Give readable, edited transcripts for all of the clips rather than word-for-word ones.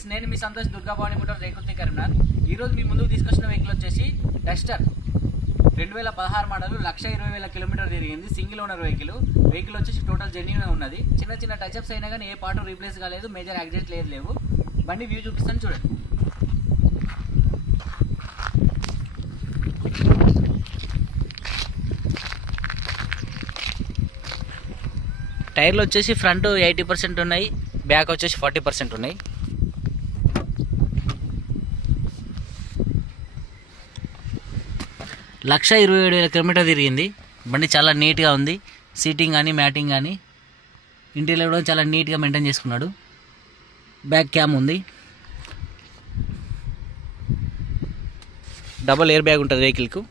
ఫ్రెండ్స్, నేను మీ సంతోష్ దుర్గాభవాని మోటార్స్ రేకుర్తి కరీంనగర్. ఈరోజు మీ ముందుకు తీసుకొచ్చిన వెహికల్ వచ్చేసి డస్టర్ 2016 మోడల్, 1,20,000 కిలోమీటర్ తిరిగింది. సింగిల్ ఓనర్ వెహికల్ వచ్చేసి టోటల్ జెన్యూన్ ఉన్నది. చిన్న చిన్న టచ్అప్స్ అయినా కానీ ఏ పార్ట్ రీప్లేస్ కాలేదు, మేజర్ యాక్సిడెంట్ లేవు. బండి వ్యూ చూపిస్తాను చూడండి. టైర్లు వచ్చేసి ఫ్రంట్ 80% ఉన్నాయి, బ్యాక్ వచ్చేసి 40% ఉన్నాయి. లక్ష 27,000 కిలోమీటర్ తిరిగింది. బండి చాలా నీట్గా ఉంది. సీటింగ్ కానీ మ్యాటింగ్ కానీ ఇంటీరియర్ కూడా చాలా నీట్గా మెయింటైన్ చేసుకున్నాడు. బ్యాక్ క్యామ్ ఉంది. డబల్ ఎయిర్ బ్యాగ్ ఉంటుంది వెహికల్కు.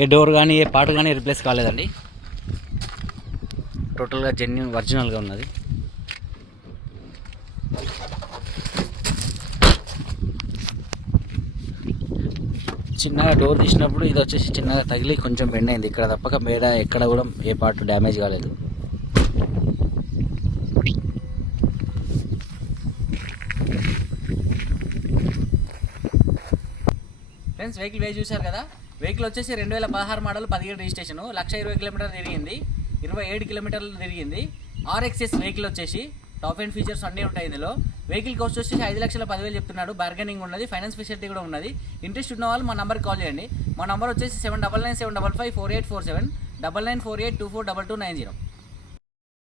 ఏ డోర్ కానీ ఏ పార్ట్ కానీ రిప్లేస్ కాలేదండి. టోటల్గా జెన్యూన్ ఒరిజినల్గా ఉన్నది. చిన్నగా డోర్ తీసినప్పుడు ఇది వచ్చేసి చిన్నగా తగిలి కొంచెం బెండ్ అయింది. ఇక్కడ తప్పక మేడ ఎక్కడ కూడా ఏ పార్ట్ డ్యామేజ్ కాలేదు. ఫ్రెండ్స్, వెహికల్ వేసి చూశారు కదా. వెహికల్ వచ్చేసి 2016 మోడల్, 17 రిజిస్ట్రేషన్, 1,20,000 కిలోమీటర్ తిరిగింది. 27 కిలోమీటర్లు తిరిగింది. RXS వెహికల్ వచ్చేసి టాప్ అండ్ ఫీచర్స్ అన్నీ ఉంటాయి ఇందులో. వెహికల్ కాస్ట్ వచ్చేసి 5,10,000 చెప్తున్నాడు. బార్గెనింగ్ ఉన్నది, ఫైనాన్స్ ఫెసిలిటీ కూడా ఉన్నది. ఇంట్రెస్ట్ ఉన్న వాళ్ళు మా నెంబర్కి కాల్ చేయండి. మా నెంబర్ వచ్చేసి 7997554847, 9948242290.